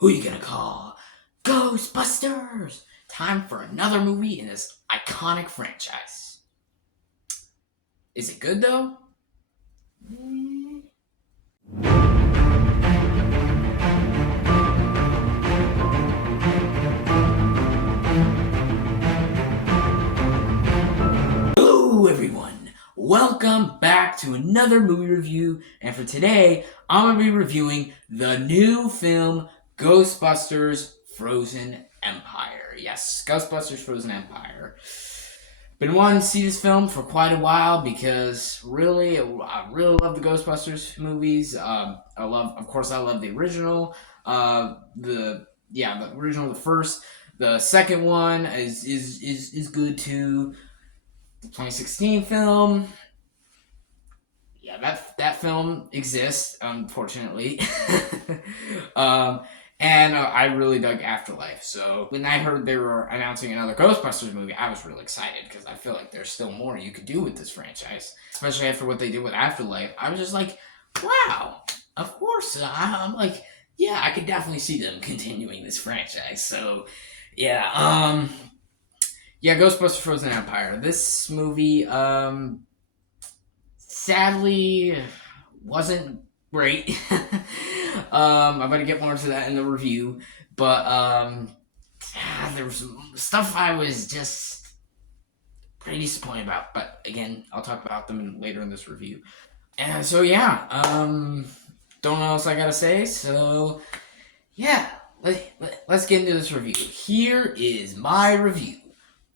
Who you gonna call? Ghostbusters! Time for another movie in this iconic franchise. Is it good though? Hello everyone! Welcome back to another movie review, and for today, I'm going to be reviewing the new film Ghostbusters Frozen Empire. Yes, Ghostbusters Frozen Empire. Been wanting to see this film for quite a while because I really love the Ghostbusters movies. I love the original. The original, the first. The second one is good too. The 2016 film. Yeah, that film exists, unfortunately. And I really dug Afterlife. So when I heard they were announcing another Ghostbusters movie, I was really excited because I feel like there's still more you could do with this franchise, especially after what they did with Afterlife. I was just like, wow, of course. I'm like, yeah, I could definitely see them continuing this franchise. So yeah, Ghostbusters Frozen Empire. This movie, sadly, wasn't great. I'm gonna get more into that in the review, but there was some stuff I was just pretty disappointed about. But again, I'll talk about them later in this review. And so yeah, don't know what else I gotta say. So yeah, let's get into this review. Here is my review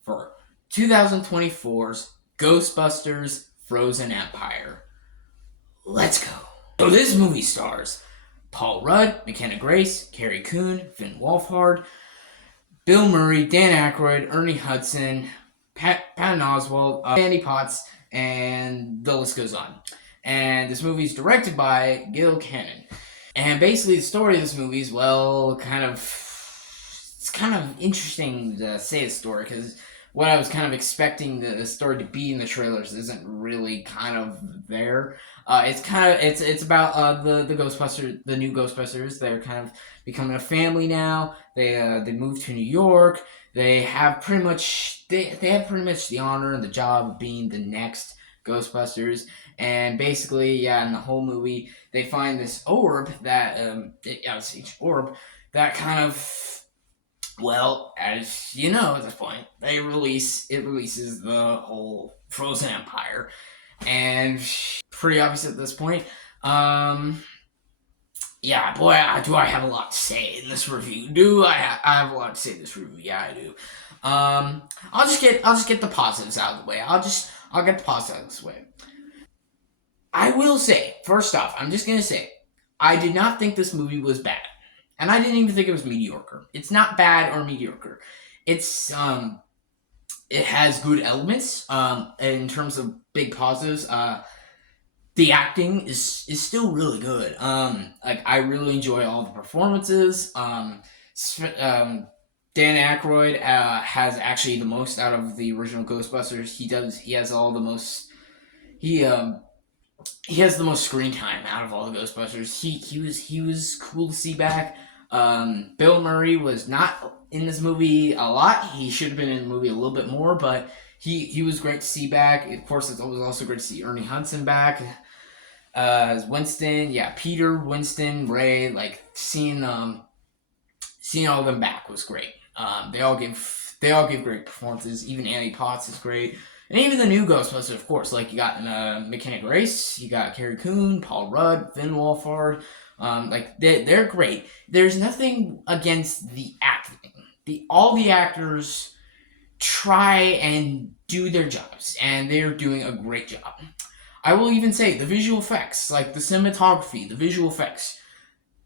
for 2024's Ghostbusters Frozen Empire. Let's go. So this movie stars Paul Rudd, McKenna Grace, Carrie Coon, Finn Wolfhard, Bill Murray, Dan Aykroyd, Ernie Hudson, Patton Oswalt, Andy Potts, and the list goes on. And this movie is directed by Gil Cannon. And basically the story of this movie is, it's kind of interesting to say the story because what I was kind of expecting the story to be in the trailers isn't really kind of there. It's about the Ghostbusters, the new Ghostbusters. They're kind of becoming a family now. They moved to New York. They have pretty much the honor and the job of being the next Ghostbusters. And basically, in the whole movie, they find this orb that that kind of, as you know at this point, it releases the whole Frozen Empire, and pretty obvious at this point. Do I have a lot to say in this review? I have a lot to say in this review? Yeah, I do. I'll just get the positives out of the way. I'll get the positives out of this way. I will say, first off, I'm just gonna say, I did not think this movie was bad. And I didn't even think it was mediocre. It's not bad or mediocre. It has good elements. In terms of big positives, the acting is still really good. I really enjoy all the performances. Dan Aykroyd has actually the most out of the original Ghostbusters. He has all the most. He has the most screen time out of all the Ghostbusters. He was cool to see back. Bill Murray was not in this movie a lot. He should have been in the movie a little bit more, but he was great to see back. Of course, it was also great to see Ernie Hudson back as Winston. Yeah, Peter, Winston, Ray. Seeing all of them back was great. They all give great performances. Even Andy Potts is great. And even the new Ghostbusters, of course, you got McKenna Grace, you got Carrie Coon, Paul Rudd, Finn Wolfhard. They're great. There's nothing against the acting. All the actors try and do their jobs, and they're doing a great job. I will even say the visual effects, the cinematography, the visual effects.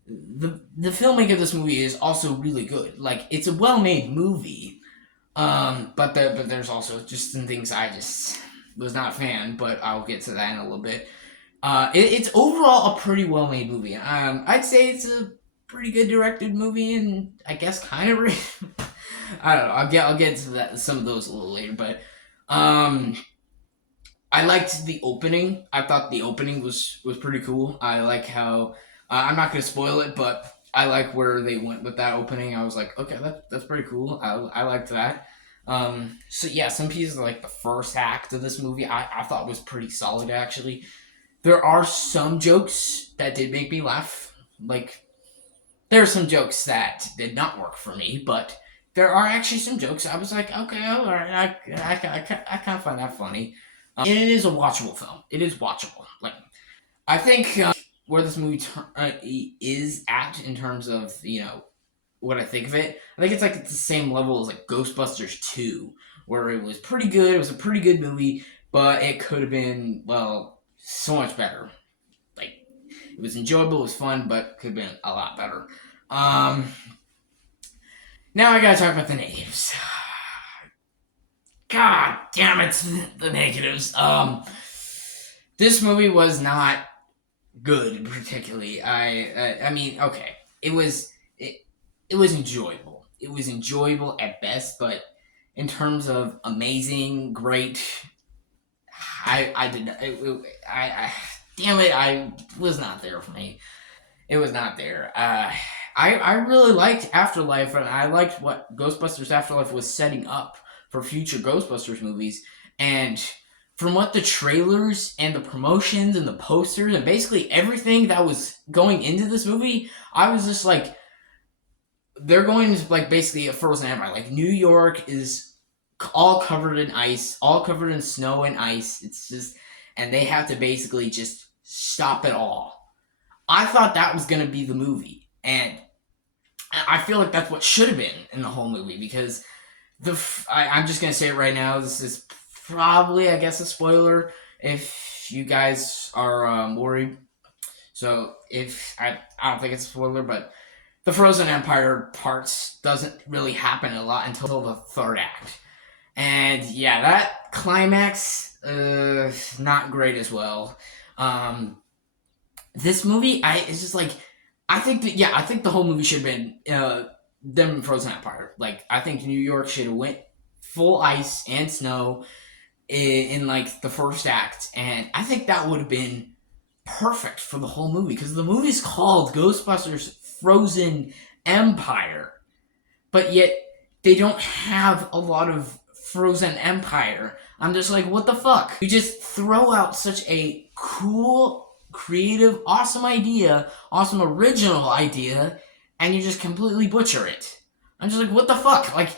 The filmmaking of this movie is also really good. It's a well-made movie. But there's also just some things I just was not a fan, but I'll get to that in a little bit. It's overall a pretty well-made movie. I'd say it's a pretty good directed movie, and I guess kind of. I don't know. I'll get to some of those a little later, but I liked the opening. I thought the opening was pretty cool. I like how I'm not going to spoil it, but I like where they went with that opening. I was like, okay, that's pretty cool. I liked that. So yeah, some pieces of like the first act of this movie I thought was pretty solid actually. There are some jokes that did make me laugh. Like there are some jokes that did not work for me, but there are actually some jokes I was like, okay, all right, I kind of find that funny. And it is a watchable film. It is watchable. Like I think where this movie is at in terms of what I think of it, I think it's like at the same level as like Ghostbusters 2, where it was pretty good. It was a pretty good movie, but it could have been so much better. Like it was enjoyable, it was fun, but could have been a lot better. Um, Now I gotta talk about the negatives. God damn it, the negatives. This movie was not good particularly. I mean, okay, it was enjoyable. It was enjoyable at best, but in terms of amazing, great, I did not. Damn it, I was not there for me. It was not there. I really liked Afterlife, and I liked what Ghostbusters Afterlife was setting up for future Ghostbusters movies. And from what the trailers and the promotions and the posters and basically everything that was going into this movie, I was just like, they're going to like basically a frozen empire. Like New York is all covered in ice, all covered in snow and ice. It's just, and they have to basically just stop it all. I thought that was going to be the movie, and I feel like that's what should have been in the whole movie because I'm just going to say it right now. This is probably, I guess, a spoiler if you guys are worried. So if I don't think it's a spoiler, but the Frozen Empire parts doesn't really happen a lot until the third act, and yeah, that climax, not great as well. This movie, it's just like I think that I think the whole movie should have been them in Frozen Empire. Like I think New York should have went full ice and snow in like the first act, and I think that would have been perfect for the whole movie because the movie's called Ghostbusters Frozen Empire, but yet they don't have a lot of Frozen Empire. I'm just like, what the fuck? You just throw out such a cool, creative, awesome idea, awesome original idea, and you just completely butcher it. I'm just like, what the fuck? Like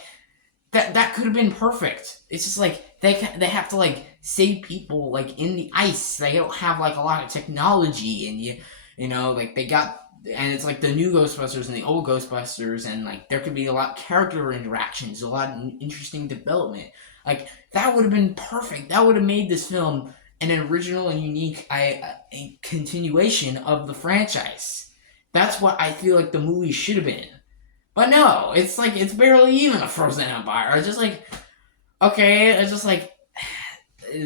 that could have been perfect. It's just like they have to like save people like in the ice. They don't have like a lot of technology, and you know like they got. And it's like the new Ghostbusters and the old Ghostbusters, and like there could be a lot of character interactions, a lot of interesting development. Like that would have been perfect. That would have made this film an original and unique a continuation of the franchise. That's what I feel like the movie should have been. But no, it's like it's barely even a Frozen Empire. It's just like okay, it's just like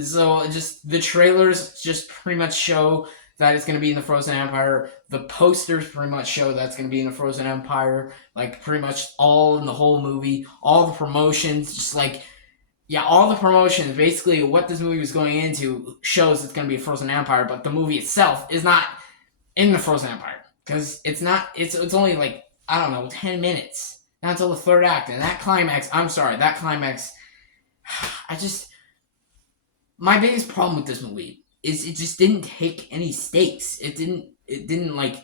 so just the trailers just pretty much show that it's going to be in the Frozen Empire. The posters pretty much show that's going to be in the Frozen Empire. Like, pretty much all in the whole movie. All the promotions, just like, all the promotions, basically what this movie was going into shows it's going to be a Frozen Empire, but the movie itself is not in the Frozen Empire. Because it's not, it's only like, I don't know, 10 minutes. Not until the third act. And that climax, I'm sorry, that climax, my biggest problem with this movie is it just didn't take any stakes. It didn't like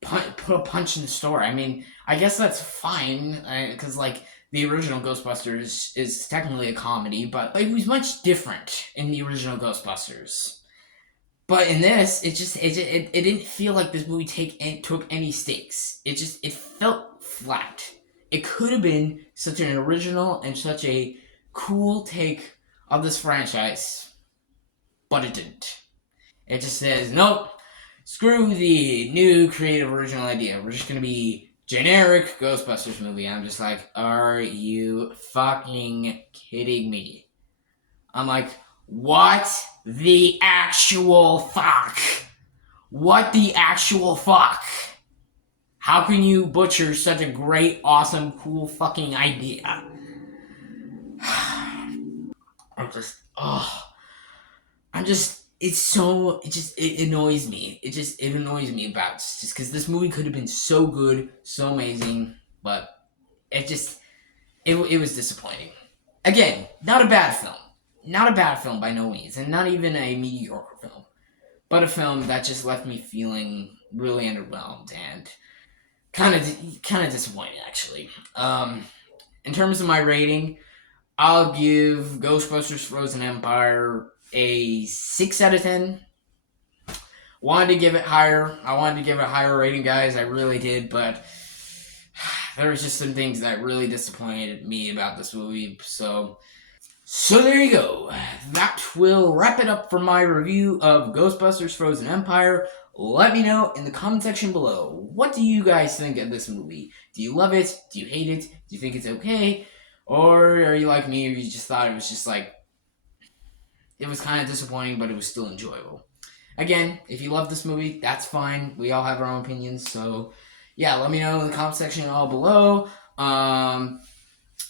put a punch in the story. I mean, I guess that's fine because like the original Ghostbusters is technically a comedy, but it was much different in the original Ghostbusters. But in this, it didn't feel like this movie took any stakes. It felt flat. It could have been such an original and such a cool take of this franchise, but it didn't. It just says, nope, screw the new creative original idea. We're just going to be generic Ghostbusters movie. I'm just like, are you fucking kidding me? I'm like, what the actual fuck? What the actual fuck? How can you butcher such a great, awesome, cool fucking idea? I'm just it annoys me. It annoys me about just because this movie could have been so good, so amazing, but it just it was disappointing. Again, not a bad film. Not a bad film by no means, and not even a mediocre film. But a film that just left me feeling really underwhelmed and kind of disappointed actually. In terms of my rating, I'll give Ghostbusters Frozen Empire a 6 out of 10. Wanted to give it higher. I wanted to give it a higher rating, guys. I really did, but there was just some things that really disappointed me about this movie. So there you go. That will wrap it up for my review of Ghostbusters Frozen Empire. Let me know in the comment section below. What do you guys think of this movie? Do you love it? Do you hate it? Do you think it's okay? Or are you like me, or you just thought it was just like, it was kind of disappointing, but it was still enjoyable? Again, if you love this movie, that's fine. We all have our own opinions, so yeah, let me know in the comment section all below.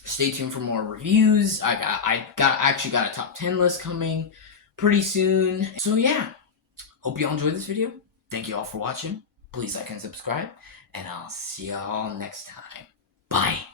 Stay tuned for more reviews. I actually got a top 10 list coming pretty soon. So yeah, hope you all enjoyed this video. Thank you all for watching. Please like and subscribe, and I'll see y'all next time. Bye.